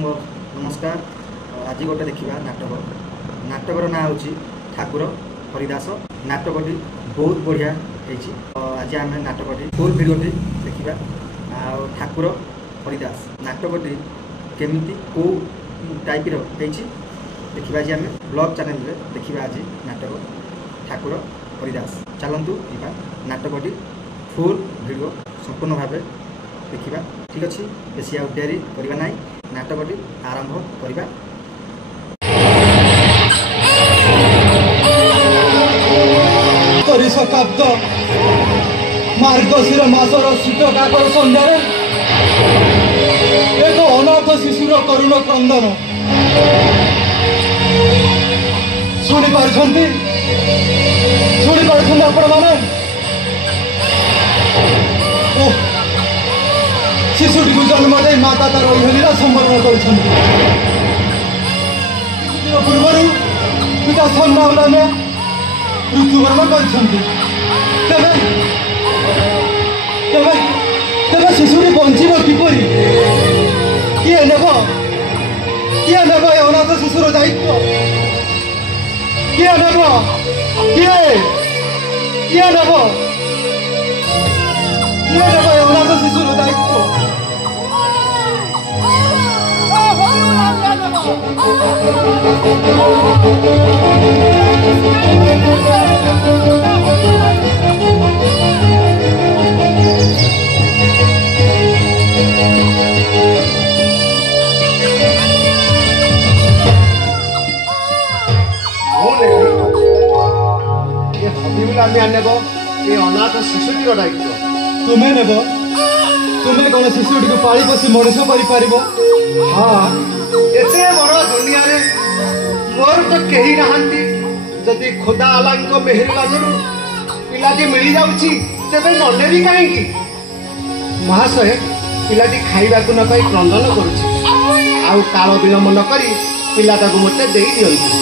समस्त नमस्कार। आज गोटे देखा नाटक नाटकर ना हूँ ठाकुर हरिदास। नाटकटी बहुत बढ़िया होती। आज आम नाटकटी फुल भिडियोटी देखा ठाकुर हरिदास नाटकटी केमिति को टाइप देखा आज आम ब्लॉग चैनल रे देखा आज नाटक ठाकुर हरिदास। चलतु जा नाटकटी फुल भिडियो संपूर्ण भाव देखा। ठीक अच्छे बेसी आ डेरी करवा ना नाटकटी आरंभ करवा। शताब्द मार्गशीर मासर शीत काकर सन्धार एक अनाथ शिशुर करुण क्रंदन शुणी पार्टी आपण मैंने शिशुटी को जन्म दे माता तार लीला संवरण कर पूर्व पिता सन्मान मृत्युवरण कर शिशुटी बंचब किपर किए नेब अनाथ शिशुर दायित्व किए नेब अनाथ शिशुर दायित्व अनाथ शिशुटी दायित्व तुम्हें नेब। तुम्हें कौन शिशुटी को पाली पोषी मनुष कर हाँ एते बड़ दुनिया रे मोर तो कहीं नहांती जदि खुदा आला मेहर नजर पिलाटी मिल जाउची तेबे नने भी कहीं महाशय पिलाटी खाइबा को न पाई क्रंदन करुची आउ काल विलंब न करी पिलाटा को मते देई दियंती।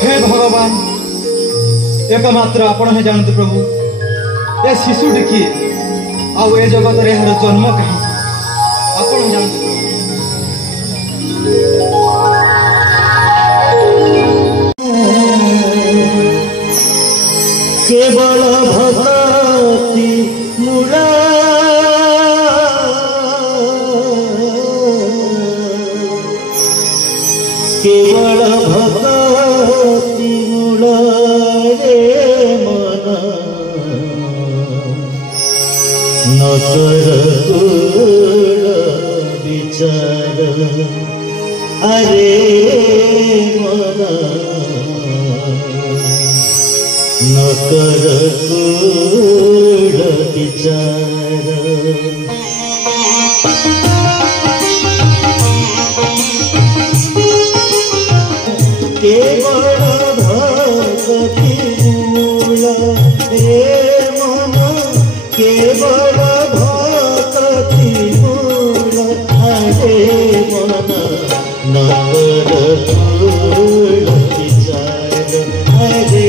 हे भगवान एकमात्र आपण ही जानते प्रभु ए शिशुटी किए आउ ए जगत रे यार जन्म कहीं आपण जानते केवल भक्ति मूला केवल भक्ति मूला रे मन न कर विचार अरे मन न कर विचार। केवल भक्ति मूला रे मन केवल भक्ति मूला रे मन न कर विचार अरे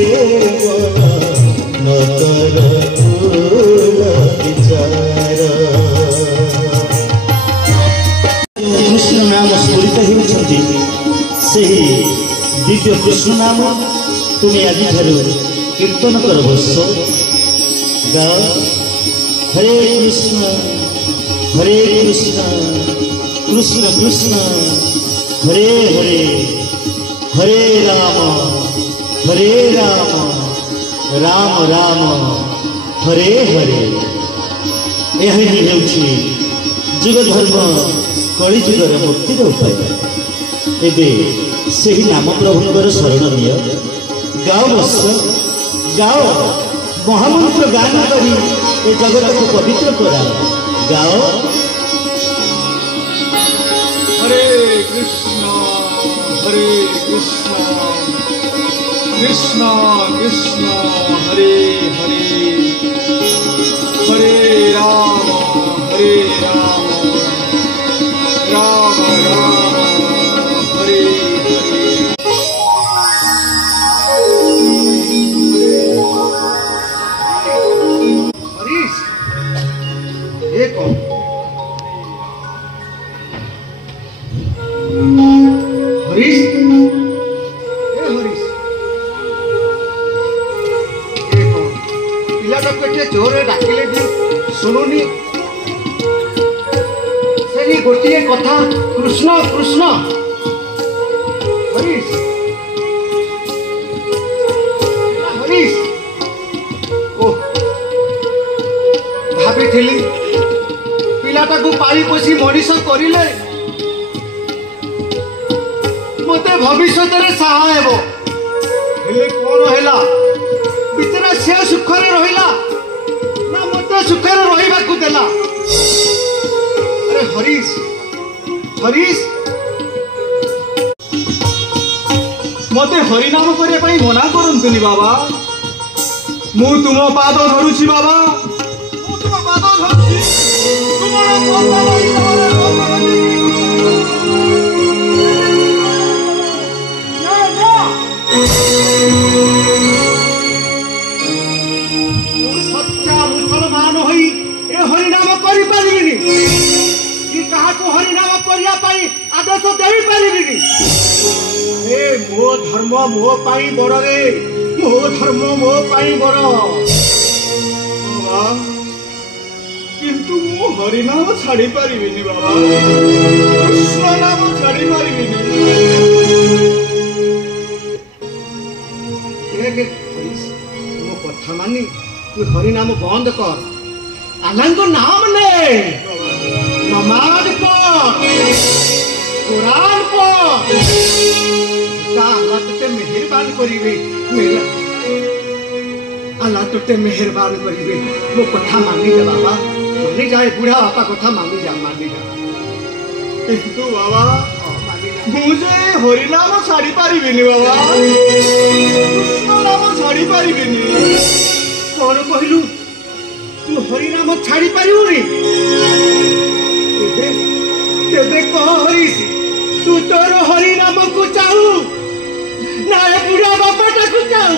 कृष्ण नाम स्मृत होती दिव्य कृष्ण नाम तुम्हें आज कीर्तन कर बस गाओ हरे कृष्ण कृष्ण कृष्ण हरे हरे हरे राम राम राम हरे हरे। यही ही जुग धर्म कली जुगर मुक्तिर उपाय। एवं से नाम प्रभुंर शरण निय गाओ बस गाओ महामंत्र गान करी ए जगत को पवित्र करा गाओ हरे कृष्ण कृष्ण कृष्ण हरे हरे हरे राम राम राम हरे हरे हरीश ये कौन हरीश हरीश ये कौन पिलाटा पेटे जोरे डाकिले भी शुणुनी से गोटे कथा कृष्ण कृष्ण हरीश हरीश ओ भाभी पिलाटा को पाई पोषी मनीष करिले मते भविष्य साहा हेबो हेले कोन हैला बिचरा से सुखरे रहिला ना मते सुखरे रहिबा को देला अरे हरीश हरीश मते हरिनाम करे पई मना करंतुनी बाबा मु तुम पाद धरुछि बाबा मु तुम पाद धरुछि तुमरा पाद धरि सच्चा मुसलमान होई ए हरिनाम करि पारिबिनी कि कहा को हरिनाम करिया पाई आदेश देई पारिबिनी ए मो धर्म मो पाई बड़ रे मो धर्म मो पाई बड़ बाबा किंतु मु हरिनाम छाड़ी पारिबिनी बाबा कृष्ण नाम छाड़ी पारिबिनी एक हरीश मो कथा मानी तू हरिनाम बंद कर अल्लाह नाम ले नमाज पढ़ कुरान पढ़ अल्लाह तुते मेहरबान करिवे मेरा अल्लाह तुते मेहरबान करिवे मो कथा मानी जा बाबा मानी जाए बुढ़ा बापा कथा मानी जा किंतु बाबा मानी जा मुझे हरिनाम छाड़ी पारिबिनी बाबा कृष्ण नाम छाड़ी पारिबिनी कौन कहलु तू हरिनाम छाड़ी पारिबुनी तेबे कह हरीश तू तोर हरिनाम को चाहू ना ए बुढ़ा बापाटा को चाहू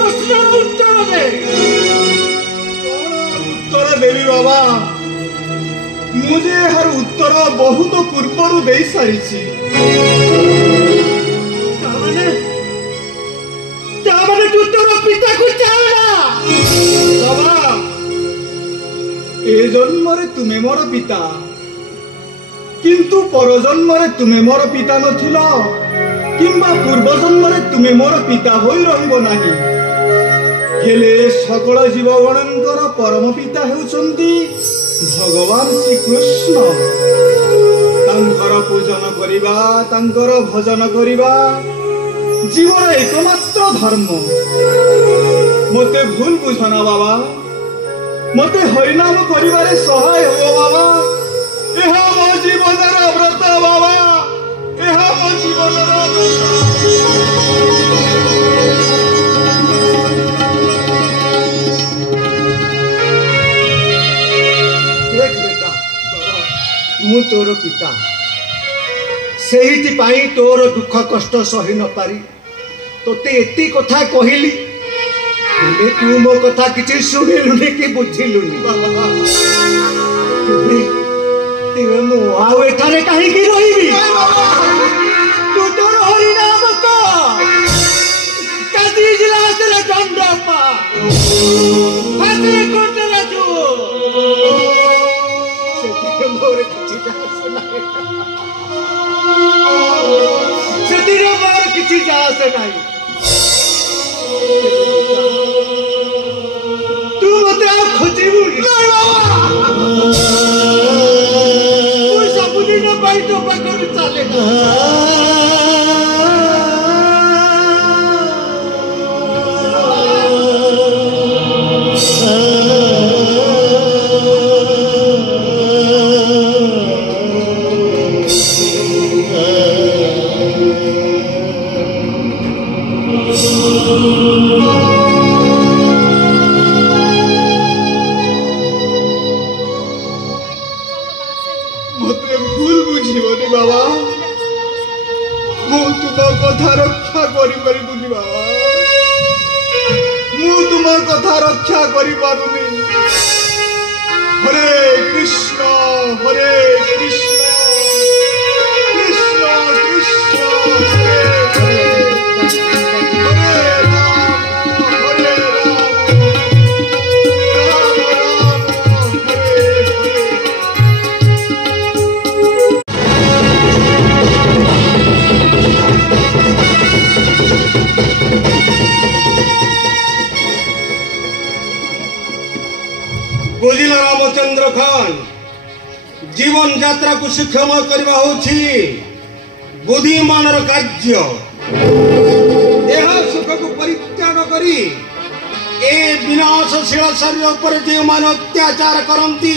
प्रश्न उत्तर दे उत्तर देवी बाबा मुझे हर उत्तर बहुत पूर्व दे सारी तामाने तू तोर पिता को चाहना बाबा ए जन्म रे तुमे मोर पिता किंतु पर जन्म रे तुमे मोर पिता नथिलो किंबा पूर्व जन्म रे तुमे मोर पिता होई रहिबो नाही हेले सकल जीवगणंकर परम पिता हेउचंती भगवान श्री कृष्ण तांकर पूजन करिबा तांकर भजन करिबा जीवन एकमात्र धर्म मते भूल बुझना बाबा मते हरिनाम करिबारे सहाय हो बाबा एहा मो जीवनर व्रत बाबा एहा मो जीवनर देख बेटा मु तोर पिता सेहिति पाई तोर दुख कष्ट सही न पारी तोते एती कथा कहिली हेले तू मो कथा किछि सुनिलुनी कि बुझिलुनी तेरे मु आउ एठारे काहे की रहिबी तू तोर हरि नाम को कादी जिलास रे दंडपा फाते कोटरा जो से मोर किछि जास नाही से मोर किछि जास नाही तू मते खोजिबु कोई सबुदिन पाई तो पाखर चले मते भूल बुझिबनी बाबा मु तुम कथा रक्षा करि परिबुनी बाबा मु तुम कथा रक्षा करि पारुनी हरे कृष्ण हरे कृष्ण कृष्ण कृष्ण हरे हरे हरे राम हरे राम राम राम हरे हरे बुझिल रामचंद्र खान जीवन यात्रा को सुखम करवा होछि बुद्धिमानर कार्य देह सुख को परित्याग करी ए विनाशशील शरीर पर जो मान अत्याचार करती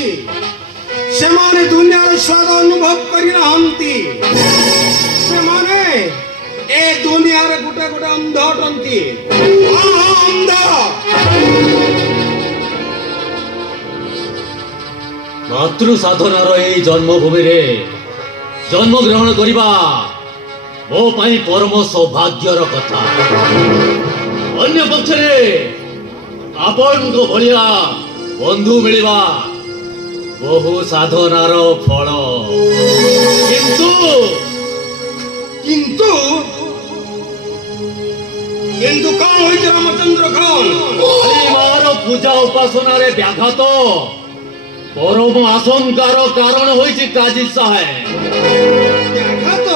से माने दुनियार स्वाद अनुभव करि नाहंती से माने ए दुनियार गुटे गुटे अंध अटंती अंध मातृ साधनार एई जन्मभूमि रे जन्म ग्रहण करिबा मो पाई परम सौभाग्यर कथा। अन्य पक्षरे आपण को भलिया बंधु मिलिबा बहु साधनार फल किंतु किंतु किंतु कौन होइছে रामचंद्र खान हरिमार पूजा उपासना रे व्याघात परम आशंकार कारण होइछि काजी साहेब व्याघात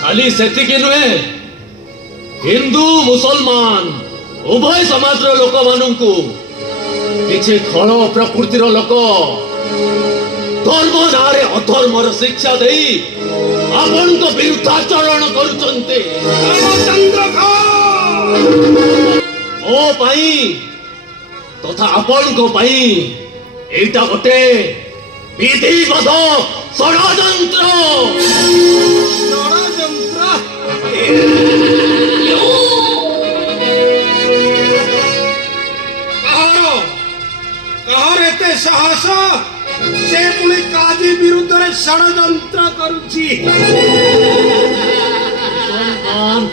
खाली सेतिकी नुहे हिंदू मुसलमान उभय समाज लोक मानू किछि खल प्रकृतिर लोक धर्म नारे अधर्मर शिक्षा दे आपण विरुद्धाचरण करुचंते रामचंद्र खान ओ पाई तथा आपण को पाई एटा गोटे विधिवत षड्यंत्र कहर एते साहस से पुणी काजी विरुद्ध रे षड्यंत्र करुछि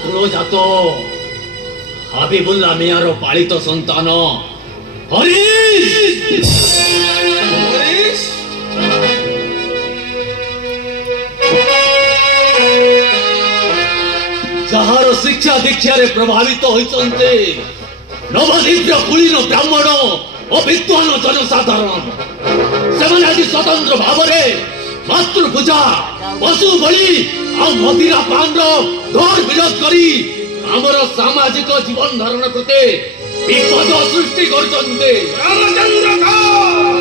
कुलो जातो हाबिबुल्ला मियार पालित संतान हरीश हरीश जहार शिक्षा दीक्षा रे प्रभावित होइचंते नवदीप्य कुलीन ब्राह्मण और विद्वान जनसाधारण सेमाने आज स्वतंत्र भाव रे मातृ पूजा पशु बलि आ मदिरा पान घर विरोध करी आमर सामाजिक जीवन धारण प्रति विपद सृष्टि करचंते रामचंद्र खान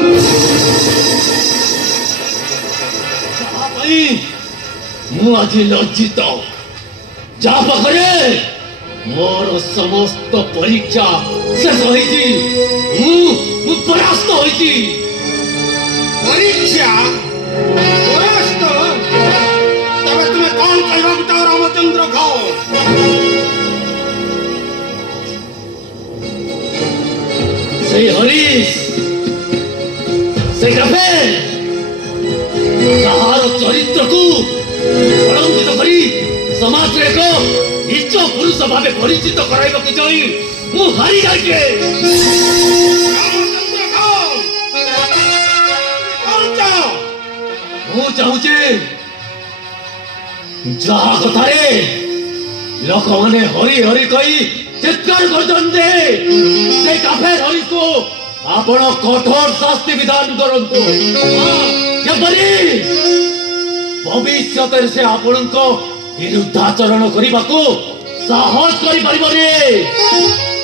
मु आज लज्जित जा पाखरे मोर समस्त परीक्षा शेष होइछि मु परास्त होइछि परीक्षा परास्त तबे तुम्हें कौन कहबाक चाहो रामचंद्र खान से हरीश से गफे ताहार चरित्र को कलंकित करी समाज रे को नीच पुरुष भावे परिचित कराइब कि जई मु हारि जाइके रामचंद्र खान कौन चाहो मु चाहुचे जहा कथारे लोक माने हरि हरि कही चित्कार करते से काफे हरि को आपण कठोर शास्ति विधान करंतु जबरी भविष्य से आपण को विरुद्धाचरण करने को साहस करि परिबरे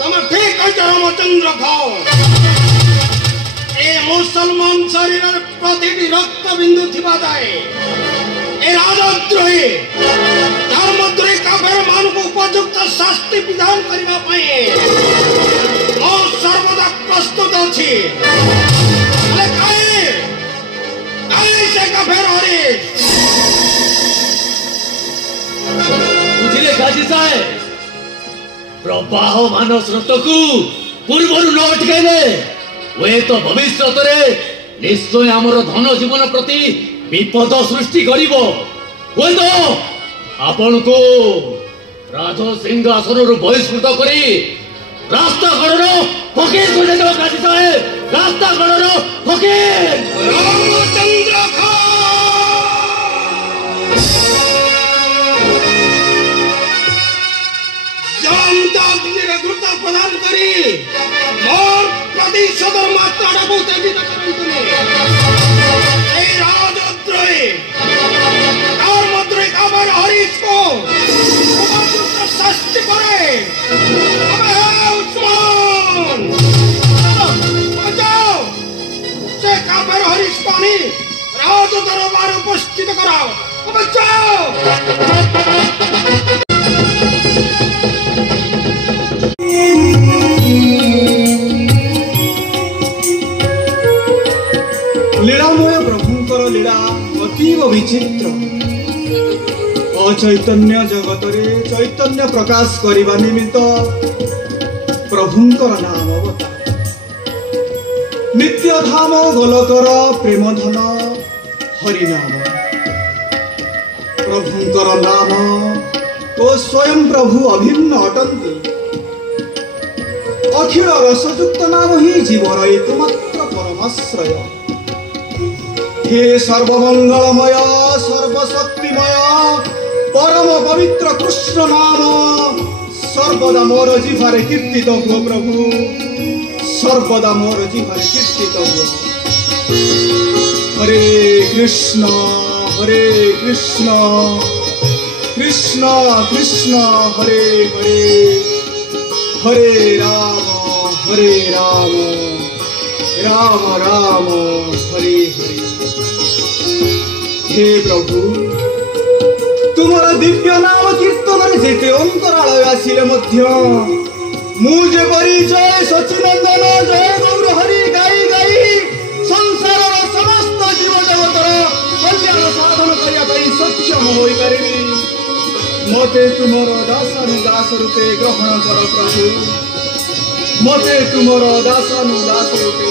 तुम ठीक कह रामचंद्र खान ए मुसलमान शरीर प्रतिटी रक्त बिंदु थिबा जाए ए राजद्रोही धर्मद्रोही काफेर मान को उपयुक्त शास्ति विधान करबा पई ओ सर्वदा प्रस्तुत अछि अरे काई से काफेर हरि କାଜିସାଏ ପ୍ରବାହମାନ ସ୍ରୋତକୁ ପୂର୍ବରୁ ନ ଅଟକାଇଲେ ହୁଏତ ଭବିଷ୍ୟତରେ ନିଶ୍ଚୟ ଆମର ଧନ ଜୀବନ ପ୍ରତି ବିପଦ ସୃଷ୍ଟି କରିବ। ହୁଏତ ଆପଣଙ୍କୁ ରାଜ ସିଂହାସନରୁ ବହିଷ୍କୃତ କରି ରାସ୍ତା କଡ଼ର ଫକୀର କରିଦେବ କାଜିସାଏ, ରାସ୍ତା କଡ଼ର ଫକୀର। ରାମଚନ୍ଦ୍ର দ্রুত প্রদান করি মোর প্রতিশোধের মাত্রাটা উত্তেজিত করুন। এই রাজদ্রোহী তার মধ্যে আমার হরিশকে উপযুক্ত শাস্তি করে উসমান বাঁচাও। সে কাপের হরিশ পানি রাজ দরবার উপস্থিত করাও। বাঁচাও। लीलामय प्रभुंकर लीला अतीव विचित्र। अचैतन्य जगत रे चैतन्य प्रकाश करने निमित्त प्रभुंकर नाम अवतार। नित्य धाम गोलकर प्रेम धन हरिनाम। प्रभुंकर नाम तो स्वयं प्रभु अभिन्न अटंती। अखिल रसयुक्त नाम ही जीवन एकमात्र परमाश्रय। हे सर्वमंगलमय सर्वशक्तिमय परम पवित्र कृष्ण नाम सर्वदा मोर जिह्वारे कीर्तित हो प्रभु, सर्वदा मोर जिह्वारे कीर्तित हो। हरे कृष्ण कृष्ण कृष्ण हरे हरे, हरे राम राम राम हरे हरे। हे प्रभु तुमर दिव्य नाम कीर्तन जेते अंतरालय आसिले मध्य मुझे परिचय सचिनंदन जय गौर हरि गाई गाई संसार समस्त जीव जगतर कल्याण साधन करने सक्षम हो पारि। मते तुमर दासानुदास रूपे ग्रहण कर प्रभु, मते तुमर दासानुदास रूपे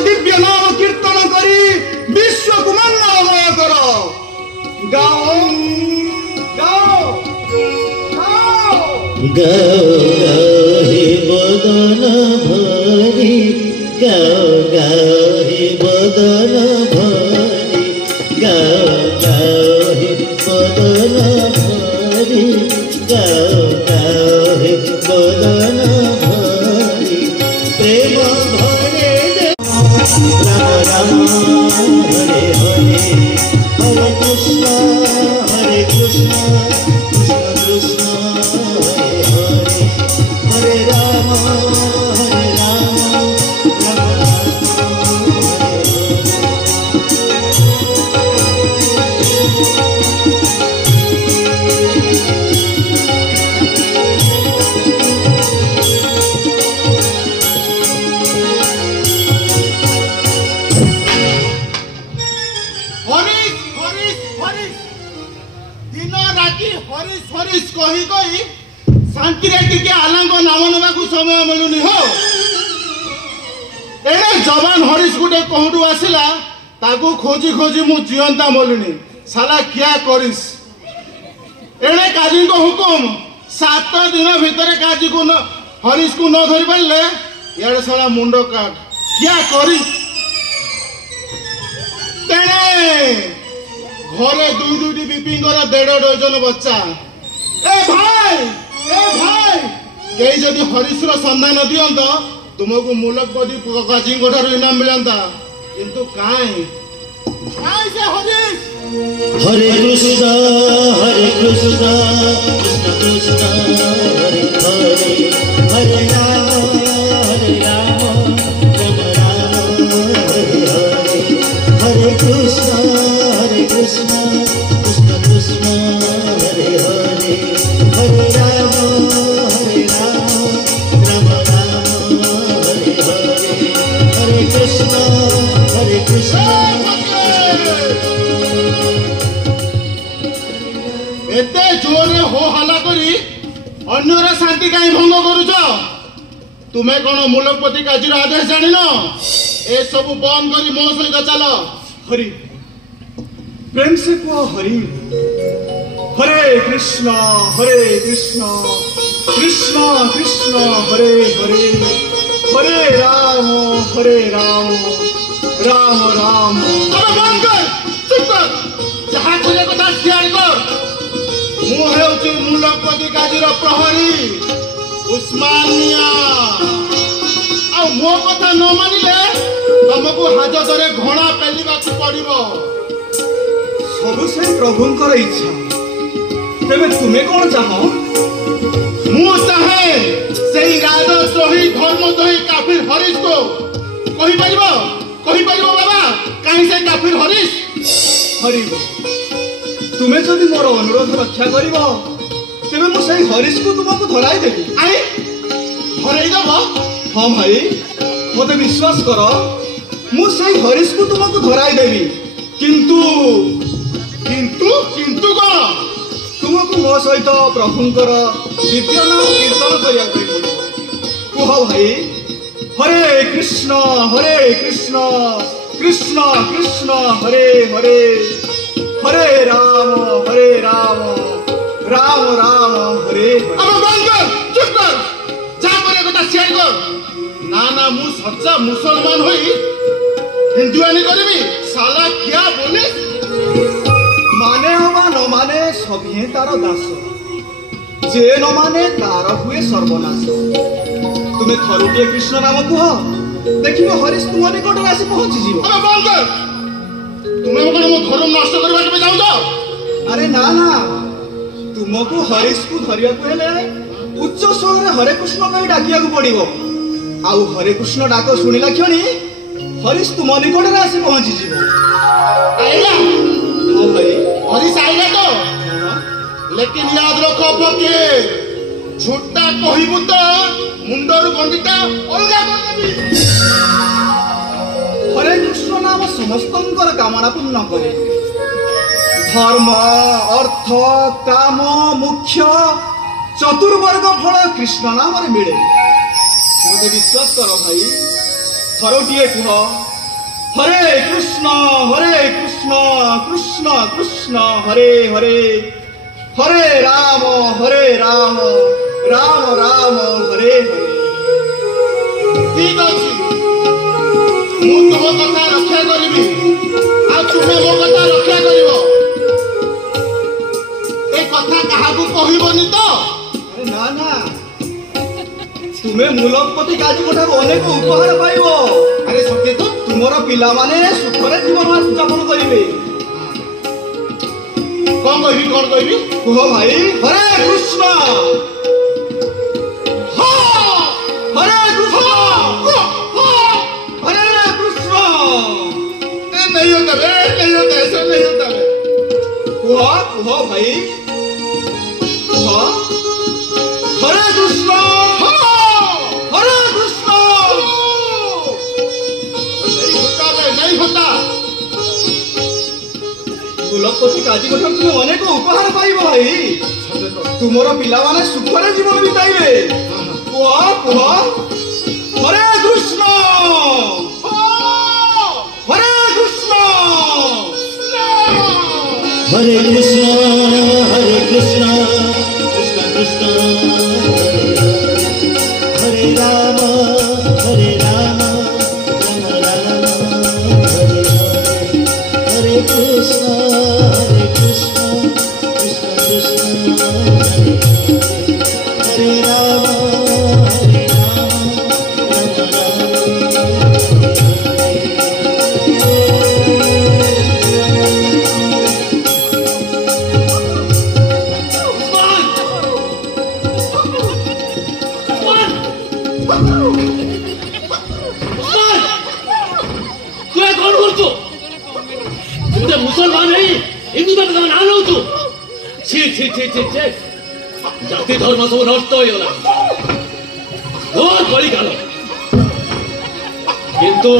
दिव्य नाम कीर्तन करी विश्व को मंगलमय करो। गाओ गाओ गाओ गाओ हे बदन भरी, गाओ हे बदन भरी, गाओ हे बदन भरी, गाओ हे बदन भरी। प्रेम भरे राम राम हरे हरे, हरे कृष्ण कृष्ण कृष्ण हरे हरे, हरे राम राम हरे हरीश कही कही शांति टिके आलांग नाम नवा समय मिलूनी हो। एने जवान हरीश गुटे कहूँ आसला ताकू खोजी खोजी मु जीवंता मलुनी साला क्या करिस। एने काजी को हुकुम 7 दिन भितर काजी को हरीश को न धरी पारे यार साला मुंड काट क्या करी। तेने घरे 2-2 बिपिंगर 1.5 डजन बच्चा। ए भाई कई जदि हरीश संधान दिंत तुमको मुलकपदी काजी इनाम मिलता किंतु काई से हरीश। हरे कृष्ण कृष्ण कृष्ण हरे हरे, हरे राम राम राम हरे हरे, हरे कृष्ण एते जोरे हो हल्ला करी अन्यर शांति कहीं भंग करुच तुम्हें कौन मूलपति काजीर आदेश जान ए सब बंद करी मो सहित चल हरि प्रेम से कहो हरि हरे कृष्ण कृष्ण कृष्ण हरे हरे हरे राम राम राम। अबे बंद कर चुप कर जहाँ तुझे कथा शेयर कर मु हेउची मूलपति काजीर प्रहरी उस्मानिया आ मो कथा न मानिले तुमको हाजतरे घोड़ा पेलिबाकू पड़िबो सब से प्रभुंकर इच्छा तेरे तुम्हें कौन चाहो मु चाहे सेही राजद्रोही धर्मद्रोही काफिर हरीश को कहि परिबो बाबा कहीं से काफिर हरीश हरि तुम्हें जदि मोर अनुरोध रक्षा करिबो तेरे मु सही हरीश को तुमको धराई देबी आई धराई दबो हाँ भाई मते विश्वास करो मु सही हरीश को तुमको धराई देबी किंतु किंतु किंतु कौन तुमको मो सहित प्रभुंकर दिव्य नाम कीर्तन करिया कह भाई हरे कृष्ण कृष्ण कृष्ण हरे हरे हरे राम राम राम हरे अब बंद कर चुप कर जा करे कथा शेयर कर ना मु सच्चा मुसलमान होई हिंदुआनी करबी साला क्या बोले माने अबा न माने सभी तार दास जे न माने तार हुए सर्वनाश तुम्हें थरुटिए कृष्ण नाम कह देखिबो हरीश तुम निकट आसी पहुंची जीव अब बंद कर तुम्हें मो धर्म नष्ट करबा के जाऊ तो अरे ना तुमको हरीश को धरिया को हेले उच्च स्वर रे हरे कृष्ण कहि डाकिया को पड़िबो आउ हरे कृष्ण डाक सुनिला क्षणी हरीश तुम निकट आसी पहुंची जीव आइला ओ भाई हरीश आइला तो लेकिन याद रखो पके झूठा कहिबु तो मुंडर गंडिटा अलगा कर देबी हरे कृष्ण नाम समस्तंकर कामना पूर्ण करे धर्म अर्थ काम मुख्य चतुर्वर्ग फल कृष्ण नाम रे मिले मते विश्वास करो भाई थरोटिए कह हरे कृष्ण कृष्ण कृष्ण हरे हरे हरे राम राम राम हरे हरे ठीक अछि मु तुम कथा रक्षा करिबी आ तुमे मो कथा रक्षा करिवो ए कथा काहाकू कहिबोनी तो अरे ना तुम्हें मूलपति काजी ठार अनेक उपहार पाइब अरे सत्य तो तुमर पिला माने सुखरे जीवन यापन करिवे कौन कहबी कह भाई हरे कृष्ण हरे कृष्ण हरे कृष्ण नहीं होता ऐसा नहीं होता कह भाई हरे कृष्ण नहीं होता मूलपति काजी ठार तुम अनेक उपहार पाइब भाई तुमर पिला माने सुखरे जीवन बिताइबे कह हरे कृष्ण हरे कृष्ण कृष्ण कृष्ण हरे राम राम राम हरे हरे कृष्ण कृष्ण कृष्ण हरे राम मुसलमान है हिंदू का ना लो तू छी छी छी छी छी जाति धर्म सब नष्ट हो गला बहुत बड़ी गाल किंतु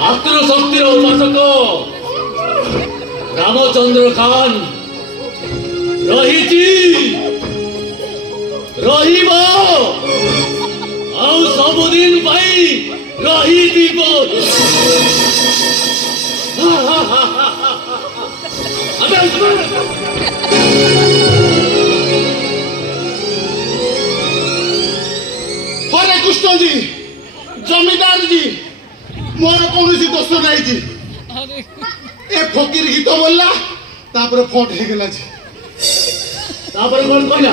मातृ शक्तिर उपासक रामचंद्र खान रही सबुदिन रही हरे कृष्ण जी जमीदार जी मोर कौन दोष नहीं जी ए फकीर गीत बोलला तापर फोट हो गला जी तापर कौन कहला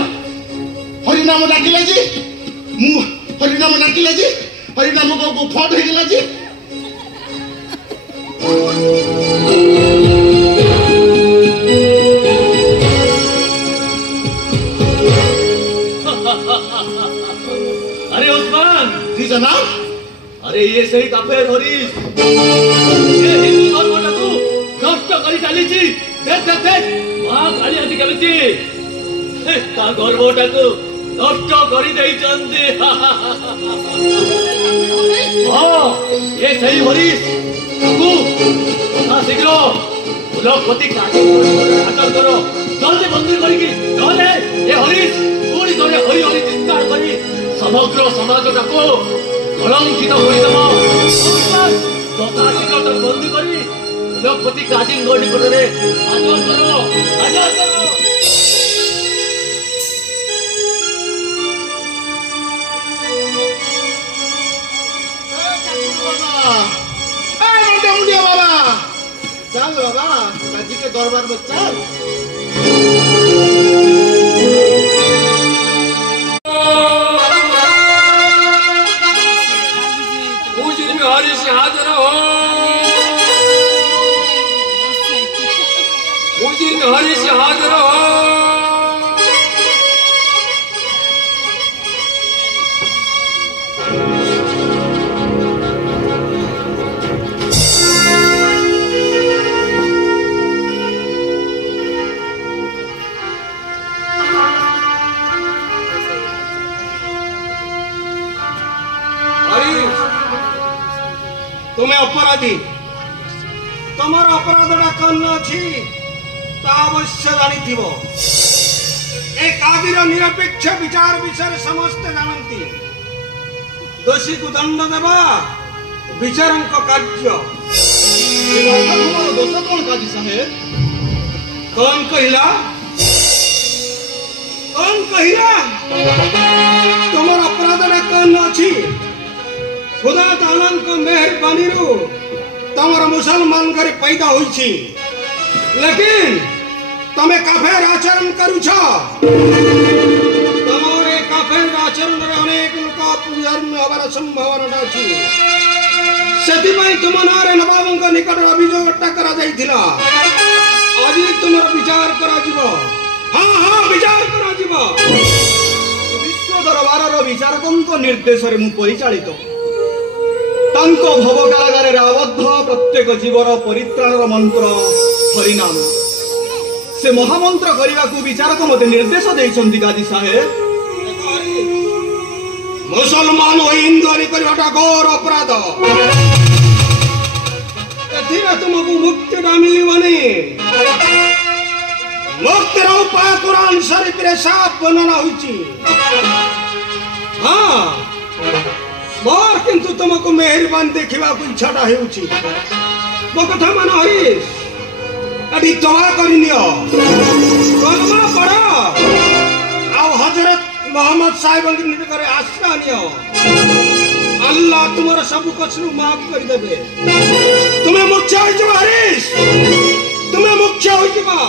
हरिनाम डाकिला जी मु हरिनाम डाकिला जी हरिनाम को फोट हो गला जी अरे उस्मान जी जनाब अरे ये सही काफेर हरीश ये हिंदू धर्म को नष्ट करी चली देख देख देख मां काली आदि केमिति ता गर्भटा को नष्ट करी देई चंदी हां ये सही हरीश तू ना शीघ्र लोकपति काटी हाथ करो जल्दी बंदी करके नले ये हरीश पूरी धरे हरि हरि चित्कार करी समग्र समाजटा को कलंकित होइदम तथा शीघ्र तो बंदी करी लोकपति काजिन गढ़ निकटरे हाजर करो बाबा चल बाबा काजी के दरबार में चल हरीश हाजिर हो हरीश हाजिर हो तुम्हें अपराधी तुमर अपराधटा कौन अच्छी अवश्य जानी कादीर निरपेक्ष विचार विषय समस्त जानती दोषी को दंड देवा विचार कार्य दोष कौन काजी साहेब कौन कहला तुमर अपराधटा कौन अच्छी खुदा तालन को मेहरबानी रू तमर मुसलमान घर पैदा होइछि लेकिन तमे काफेर आचरण करूछ तमरे काफेर आचरण रे अनेक लोक धर्म हबार संभावना अछि सेति पई तुम नारे नवाबंक निकट अभियोगटा करा जाइथिला आज तुमर विचार करा जीवो हां विचार करा जीवो विश्व दरबार रो विचारकंक निर्देश रे मु परिचालित तांको भवकारागारे आबद्ध प्रत्येक जीवर परित्राणर मंत्र हरिनाम से महामंत्र करने को विचारक मते निर्देश देइछन्ति गादी साहेब मुसलमान हो हिंदू करवाटा घोर अपराध एथिरे तुमको मुक्ति मिलबनी मुक्तिर उपाय कुरान शरीफ रे साफ वर्णना होइछि हां मोर किंतु तुमको मेहरबान देखा इच्छाटा हो मो कथा मान हरीश अभी तवा करनियो कलमा पढ़ आ हजरत मोहम्मद साहेब निकट आश्रय नियो अल्लाह तुमर सब कछु माफ कर देबे तुम्हें मुख्य हो जबा हरीश तुम्हें मुख्य हो जबा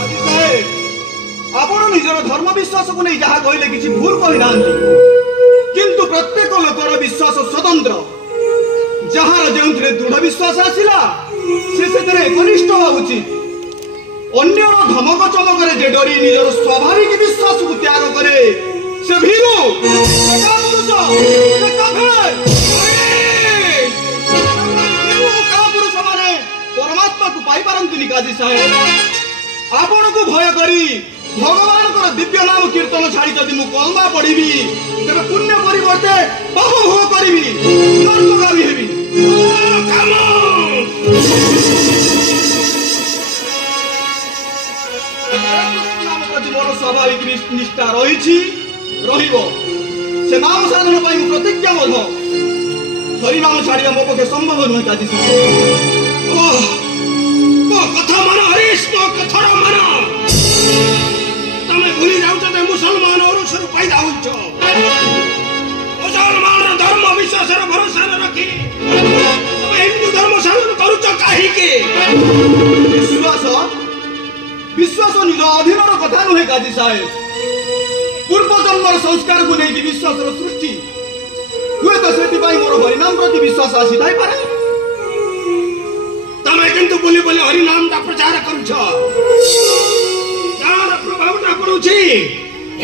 अजी साहेब आपण निजर धर्म विश्वास को नहीं जहा कहले किछि भूल कहि नांती किंतु प्रत्येक लोकर विश्वास स्वतंत्र जार जो दृढ़ विश्वास आसला से एकनिष्ठ हवा उचित अन्य धमक चमक जे डरी निजर स्वाभाविक विश्वास को त्याग करे से भीरु परमात्मा को पाई पारंतुनी काजी साहेब आपण को भय करी भगवान को दिव्य नाम कीर्तन छाड़ी जदि मु कलमा पढ़ी तेरे पुण्य परिवर्ते बहु भोग करी नर्कगामी हेबी ନିଷ୍ଠା ରହିଛି ରହିବ। ସେ ନାମ ସାଧନ ପାଇଁ ମୁଁ ପ୍ରତିଜ୍ଞାବଦ୍ଧ। ହରିନାମ ଛାଡ଼ିବା ମୋ ପକ୍ଷେ ସମ୍ଭବ ନୁହେଁ କାଜୀ ସାହେବ। ମୋ କଥା ମାନ ହରିଶ, ମୋ କଥାର ମାନ। ତମେ ଭୁଲି ଯାଉଛ ଯେ ମୁସଲମାନ ଔରସରୁ ପାଇଦା ହୋଇଛ। ମୁସଲମାନର ଧର୍ମ ବିଶ୍ୱାସର ଭରସାରେ ରଖି ତମେ ହିନ୍ଦୁ ଧର୍ମ ସାଧନ କରୁଛ କାହିଁକି? ବିଶ୍ୱାସ ନିଜ ଅଧୀନର କଥା ନୁହେଁ କାଜୀ ସାହେବ। ପୂର୍ବ ଜନ୍ମର ସଂସ୍କାରକୁ ନେଇକି ବିଶ୍ୱାସର ସୃଷ୍ଟି। ହୁଏତ ସେଥିପାଇଁ ମୋର ହରିନାମ ପ୍ରତି ବିଶ୍ୱାସ ଆସିଥାଇପାରେ। ତମେ କିନ୍ତୁ ବୁଲି ବୁଲି ହରିନାମଟା ପ୍ରଚାର କରୁଛ। ତାର ପ୍ରଭାବଟା ପଡୁଛି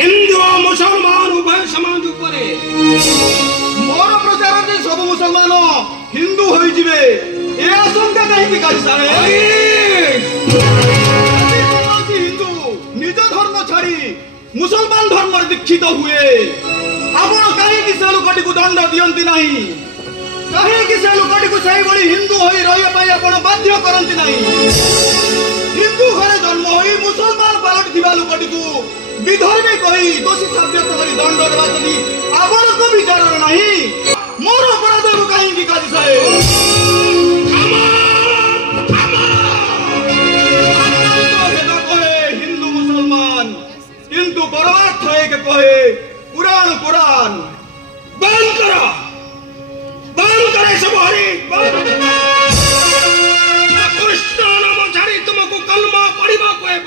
ହିନ୍ଦୁ ଓ ମୁସଲମାନ ଉଭୟ ସମାଜ ଉପରେ। ମୋର ପ୍ରଚାର ଯେ ସବୁ ମୁସଲମାନ ହିନ୍ଦୁ ହୋଇଯିବେ ଏ ଆଶଙ୍କା କାହିଁକି କାଜୀ ସାହେବ? ହିନ୍ଦୁ ନିଜ ଧର୍ମ ଛାଡ଼ି ମୁସଲମାନ ଧର୍ମରେ ଦୀକ୍ଷିତ ହୁଏ, ଆପଣ କାହିଁକି ସେ ଲୋକଟିକୁ ଦଣ୍ଡ ଦିଅନ୍ତି ନାହିଁ? କାହିଁକି ସେ ଲୋକଟିକୁ ସେଇଭଳି ହିନ୍ଦୁ ହୋଇ ରହିବା ପାଇଁ ଆପଣ ବାଧ୍ୟ କରନ୍ତି ନାହିଁ? ହିନ୍ଦୁ ଘରେ ଜନ୍ମ ହୋଇ ମୁସଲମାନ ପାଲଟିଥିବା ଲୋକଟିକୁ ବିଧର୍ମୀ କହି ଦୋଷୀ ସାବ୍ୟସ୍ତ କରି ଦଣ୍ଡ ଦେବା ଯଦି ଆପଣଙ୍କ ବିଚାରର ନାହିଁ, ମୋର ଅପରାଧକୁ କାହିଁକି କାଜୀ ସାହେବ? ହିନ୍ଦୁ ମୁସଲମାନ କିନ୍ତୁ ପରମାର୍ଥ ଏକ କହେ ପୁରାଣ ପୁରାଣ। ବନ୍ଦ କର ସବୁ ହରି। କୃଷ୍ଣ ନାମ ଛାଡ଼ି ତୁମକୁ କଲମା ପଢ଼ିବାକୁ ହେବ।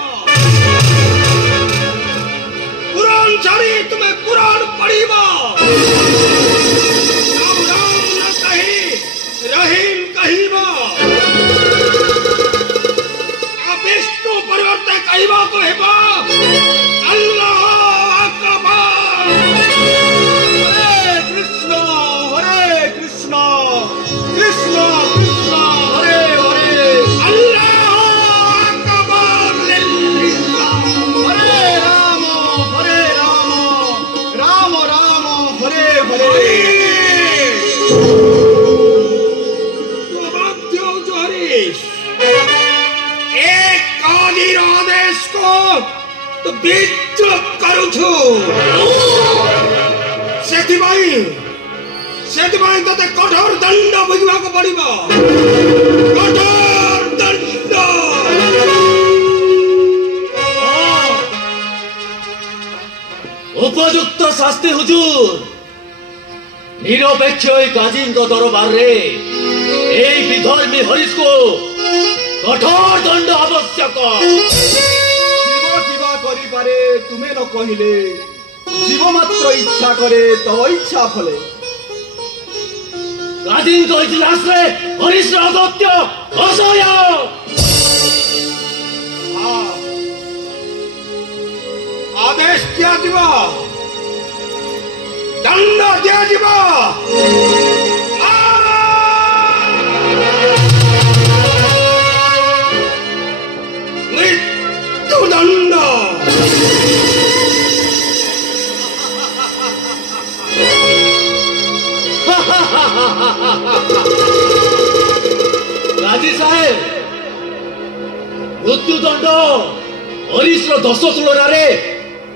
ପୁରାଣ ଛାଡ଼ି ତୁମେ ପୁରାଣ ପଢ଼ିବ। ରାମ ନ କହି ରହିମ କହିବ। ବିଷ୍ଣୁ ପରିବର୍ତ୍ତେ କହିବାକୁ ହେବ ଆଲ୍ଲାହ ଆକବାର। କୃଷ୍ଣ କୃଷ୍ଣ କୃଷ୍ଣ ହରେ ହରେ ଆଲ୍ଲାହ ଆକବାର। ହରେ ରାମ ରାମ ରାମ ହରେ ହରେ। ତୁ ବାଧ୍ୟ ହଉଛୁ ହରିଶ। एक काजीर आदेश को तो विद्रोह करुछु। ସେଥିପାଇଁ ତତେ କଠୋର ଦଣ୍ଡ ଭୋଗିବାକୁ ପଡିବ। କଠୋର ଦଣ୍ଡ। ଉପଯୁକ୍ତ ଶାସ୍ତି ହୁଜୁର। ନିରପେକ୍ଷ ଏଇ କାଜୀଙ୍କ ଦରବାରରେ এই বিধর্মী হরিশକୁ কঠোর দণ্ড আবশ্যক। কিবা করিপারে তুমি ন কহিলে জীব মাত্র ইচ্ছা করে তব ইচ্ছা ফলে। কাজীଙ୍କ ইতিহাসରେ হরিশର ଅଗତ୍ୟ ଅସହ୍ୟ। ଆଦେଶ ଦିଆଯିବ, ଦଣ୍ଡ ଦିଆଯିବ। ମୃତ୍ୟୁଦଣ୍ଡ। কাজী সাহেব, মৃত্যুদণ্ড হরিশର ଦୋଷ ତୁଳନାରେ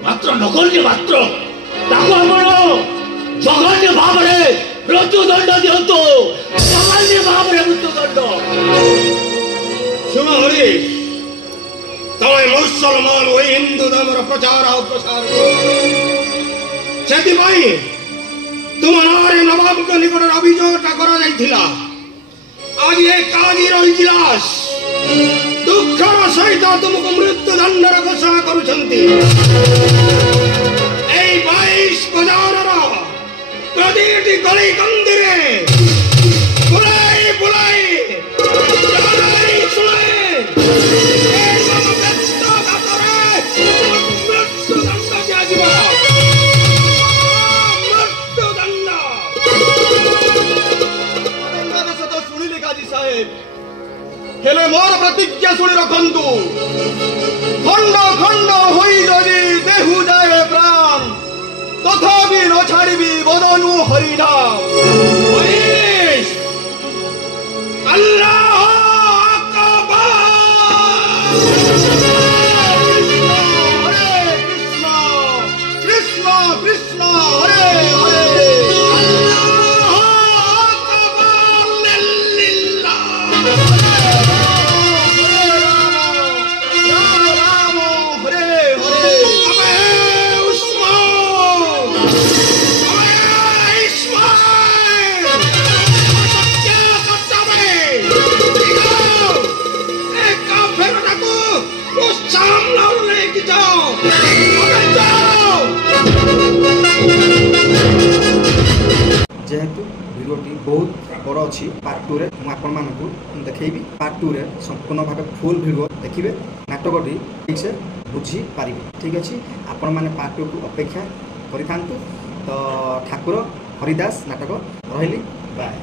ମାତ୍ର ନଗଣ୍ୟ ମାତ୍ର। ତାକୁ ଆପଣ ଜଘନ୍ୟ ଭାବରେ ମୃତ୍ୟୁଦଣ୍ଡ ଦିଅନ୍ତୁ। ସାମାନ୍ୟ ଭାବରେ ମୃତ୍ୟୁଦଣ୍ଡ। ଶୁଣ ହରିଶ, ତମେ ମୁସଲମାନ ହୋଇ ହିନ୍ଦୁ ଧର୍ମର ପ୍ରଚାର ଆଉ ପ୍ରସାର ସେଥିପାଇଁ ତୁମ ନାଁରେ ନବାବଙ୍କ ନିକଟରେ ଅଭିଯୋଗଟା କରାଯାଇଥିଲା। ଆଜି ଏ କାଜୀର ଇଜଲାସ ଦୁଃଖର ସହିତ ତୁମକୁ ମୃତ୍ୟୁଦଣ୍ଡର ଘୋଷଣା କରୁଛନ୍ତି। এই 22 ବଜାରର ପ୍ରତିଟି ଗଳି କନ୍ଦିରେ ବୁଲାଇ ବୁଲାଇ ଶୁଣାଇ ହେଲେ ମୋର ପ୍ରତିଜ୍ଞା ଶୁଣି ରଖନ୍ତୁ। ଖଣ୍ଡ ଖଣ୍ଡ ହୋଇ ଯଦି ଦେହୁ ଯାଏ ପ୍ରାଣ, ତଥାପି ନ ଛାଡ଼ିବି ବଦନୁ ହରିନାମ। ଆଲ୍ଲାହ ଆକବାର। ହରେ କୃଷ୍ଣ अच्छी पार्ट 2 रे मु आपण मानकु देखैबी। पार्ट 2 रे संपूर्ण भाव फुल वीडियो देखिबे, नाटकटी ठीक से बुझी पारिबे। ठीक अछि, आपण माने पार्ट 2 को अपेक्षा करिथांतु। तो ठाकुर हरिदास नाटक रहिली, बाय।